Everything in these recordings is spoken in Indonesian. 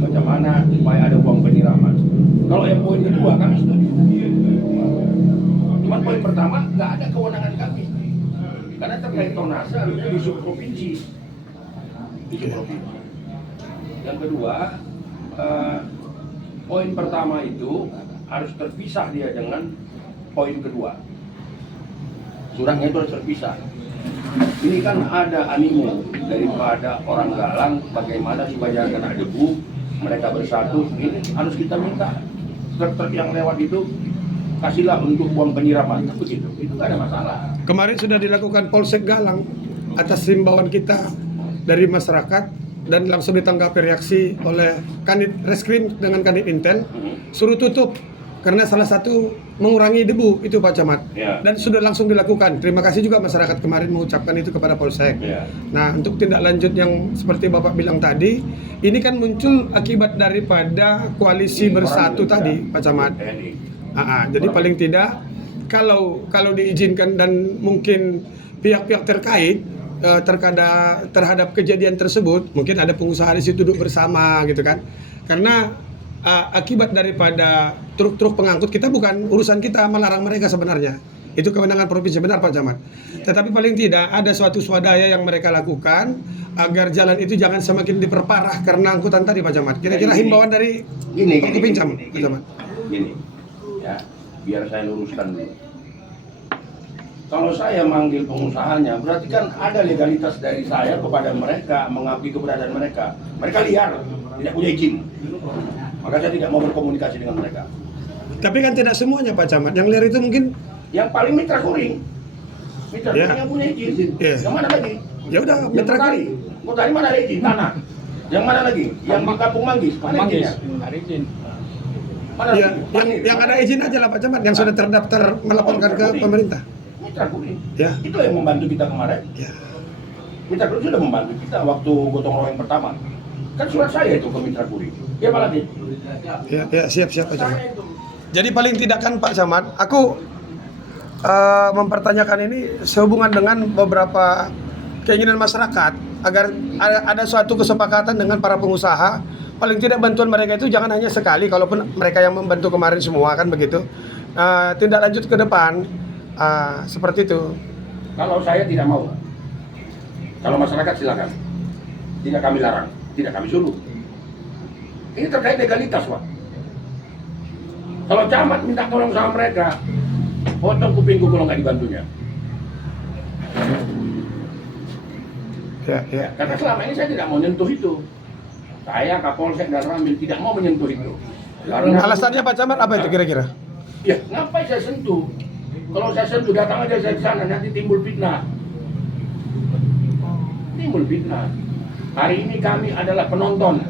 bagaimana supaya ada uang penyiraman. Kalau yang poin kedua kami setuju. Cuman poin pertama nggak ada kewenangan kami. Karena terkait tonase harusnya di subprovinsi. Di subprovinsi. Yang kedua, poin pertama itu harus terpisah dia dengan poin kedua. Suratnya itu harus terpisah. Ini kan ada animo daripada orang Galang bagaimana supaya kena debu mereka bersatu. Ini harus kita minta truk-truk yang lewat itu kasihlah untuk uang penyiraman, begitu. Itu nggak ada masalah. Kemarin sudah dilakukan Polsek Galang atas himbauan kita dari masyarakat dan langsung ditanggapi reaksi oleh Kanit Reskrim dengan Kanit Intel, suruh tutup karena salah satu mengurangi debu itu Pak Camat. Ya. Dan sudah langsung dilakukan. Terima kasih juga masyarakat kemarin mengucapkan itu kepada Polsek. Ya. Nah, untuk tindak lanjut yang seperti Bapak bilang tadi, ini kan muncul akibat daripada koalisi bersatu tadi Pak Camat. Jadi paling tidak kalau diizinkan dan mungkin pihak-pihak terkait terhadap kejadian tersebut, mungkin ada pengusaha di situ duduk bersama gitu kan. Karena akibat daripada truk-truk pengangkut kita bukan urusan kita melarang mereka sebenarnya. Itu kewenangan provinsi, benar Pak Camat. Tetapi paling tidak ada suatu swadaya yang mereka lakukan agar jalan itu jangan semakin diperparah karena angkutan tadi Pak Camat. Kira-kira himbauan dari Pak Pincam, Pak Camat. Gini, ya, biar saya luruskan dulu. Kalau saya manggil pengusahanya, berarti kan ada legalitas dari saya kepada mereka, mengakui keberadaan mereka. Mereka liar, tidak punya izin. Maka saya tidak mau berkomunikasi dengan mereka. Tapi kan tidak semuanya Pak Camat. Yang liar itu mungkin yang paling mitra kuring. Mitra kuring yang punya izin. Yang mana lagi? Ya udah, mitra kuring. Kotari mana ada izin? Tanah. Yang mana lagi? Yang di Kampung Manggis. Mana izinnya? Ada izin. Mana Ya, lagi? yang ada izin aja lah Pak Camat, yang sudah terdaftar melaporkan ke pemerintah. Mitra kuring. Ya. Itu yang membantu kita kemarin. Ya. Mitra kuring sudah membantu kita waktu gotong royong pertama. Kan surat saya itu ke mitra kuring. Ya apa lagi? Ya, siap Pak Camat. Jadi paling tidak kan Pak Camat, aku mempertanyakan ini sehubungan dengan beberapa keinginan masyarakat agar ada suatu kesepakatan dengan para pengusaha. Paling tidak bantuan mereka itu jangan hanya sekali, kalaupun mereka yang membantu kemarin semua kan begitu. Tindak lanjut ke depan seperti itu. Kalau saya tidak mau. Kalau masyarakat silakan. Tidak kami larang, tidak kami suruh. Ini terkait legalitas, Pak. Kalau camat minta tolong sama mereka, potong kupingku kalau nggak dibantunya. Ya. Karena selama ini saya tidak mau menyentuh itu. Saya Kapolsek dan Ramil tidak mau menyentuh itu. Karena Alasannya Pak Camat apa itu kira-kira? ya, ngapain saya sentuh? Kalau saya sentuh, datang aja saya ke sana, nanti timbul fitnah. Timbul fitnah. Hari ini kami adalah penonton.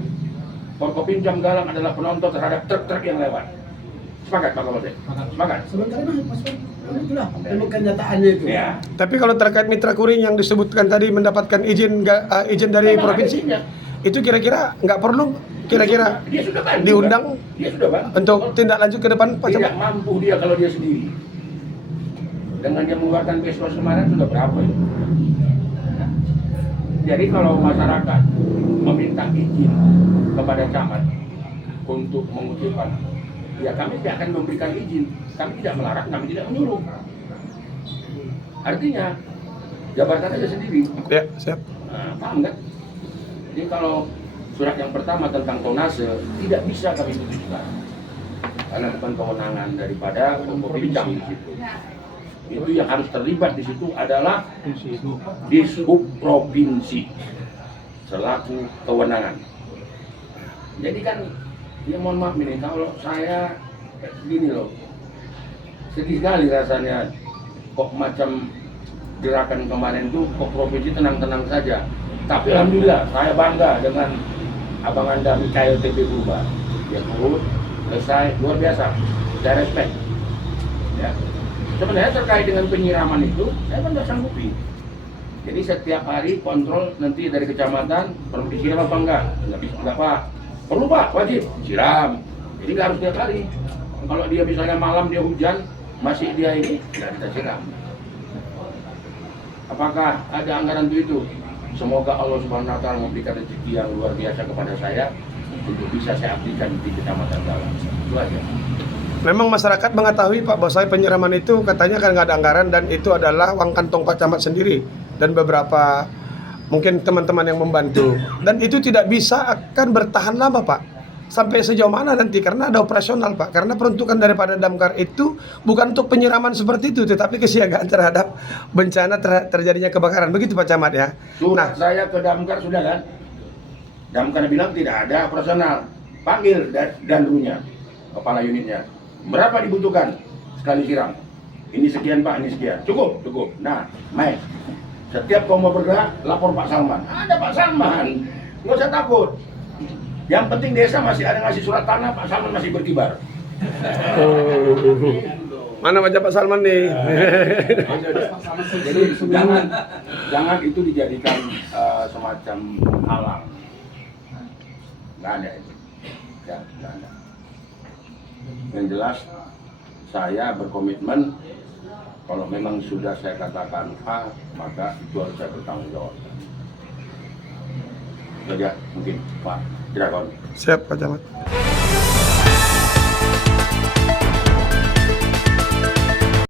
Forkopimjam Galang adalah penonton terhadap truk-truk yang lewat. Sepakat Pak Kapolsek? Sepakat? Sebentar Mas, itulah kenyataannya itu. Ya. Tapi kalau terkait mitra kuring yang disebutkan tadi mendapatkan izin dari provinsi, itu kira-kira nggak perlu kira-kira Dia sudah bantu, diundang kan? Dia sudah bantu. untuk tindak lanjut ke depan Pak Tidak Camat? mampu dia kalau dia sendiri. Dengan dia mengeluarkan besok kemarin sudah berapa itu? Jadi kalau masyarakat meminta izin kepada camat untuk mengucilkan, ya kami tidak akan memberikan izin. Kami tidak melarang, kami tidak menyuruh. Artinya jabarkan aja sendiri. Ya, siap. Nah, paham kan? Jadi kalau surat yang pertama tentang tonase tidak bisa kami putuskan karena bukan kewenangan daripada Forkopimjam di situ. Itu yang harus terlibat di situ adalah Dishub provinsi selaku kewenangan. Jadi kan, ya mohon maaf ini kalau saya gini loh, sedih sekali rasanya kok macam gerakan kemarin tuh kok provinsi tenang-tenang saja. Tapi alhamdulillah saya bangga dengan Abang Anda Mikael TB Berubah. Dia turut, selesai, luar biasa. Saya respect. Ya. Sebenarnya terkait dengan penyiraman itu, saya kan nggak sanggupi. Jadi setiap hari kontrol nanti dari kecamatan, perlu disiram apa enggak? Nggak bisa, enggak Pak. Perlu Pak, wajib siram. Jadi nggak harus tiap hari. Kalau dia misalnya malam dia hujan, masih dia ini, nggak kita siram. Apakah ada anggaran itu? Semoga Allah Subhanahu wa Ta'ala memberikan rezeki yang luar biasa kepada saya untuk bisa saya aplikasikan di Kecamatan Galang. Itu aja. Memang masyarakat mengetahui Pak bahwa penyiraman itu katanya kan nggak ada anggaran dan itu adalah uang kantong Pak Camat sendiri dan beberapa mungkin teman-teman yang membantu, dan itu tidak bisa akan bertahan lama Pak. Sampai sejauh mana nanti, karena ada operasional Pak, karena peruntukan daripada damkar itu bukan untuk penyiraman seperti itu tetapi kesiagaan terhadap bencana terjadinya kebakaran, begitu Pak Camat ya. Surat saya ke damkar sudah kan, damkar bilang tidak ada operasional, panggil danrunya, kepala unitnya, berapa dibutuhkan sekali siram, ini sekian Pak, ini sekian, cukup. Nah, Mike, setiap kau mau bergerak, lapor Pak Salman. Ada Pak Salman, nggak usah takut. Yang penting desa masih ada ngasih surat tanah, Pak Salman masih berkibar. Mana wajah Pak Salman nih? Jadi jangan itu dijadikan semacam halang. Nggak ada itu. Ya, nggak ada. Yang jelas saya berkomitmen. Kalau memang sudah saya katakan A, maka itu harus saya bertanggung jawab. Saja mungkin Pak Dragon. Siap Pak Camat.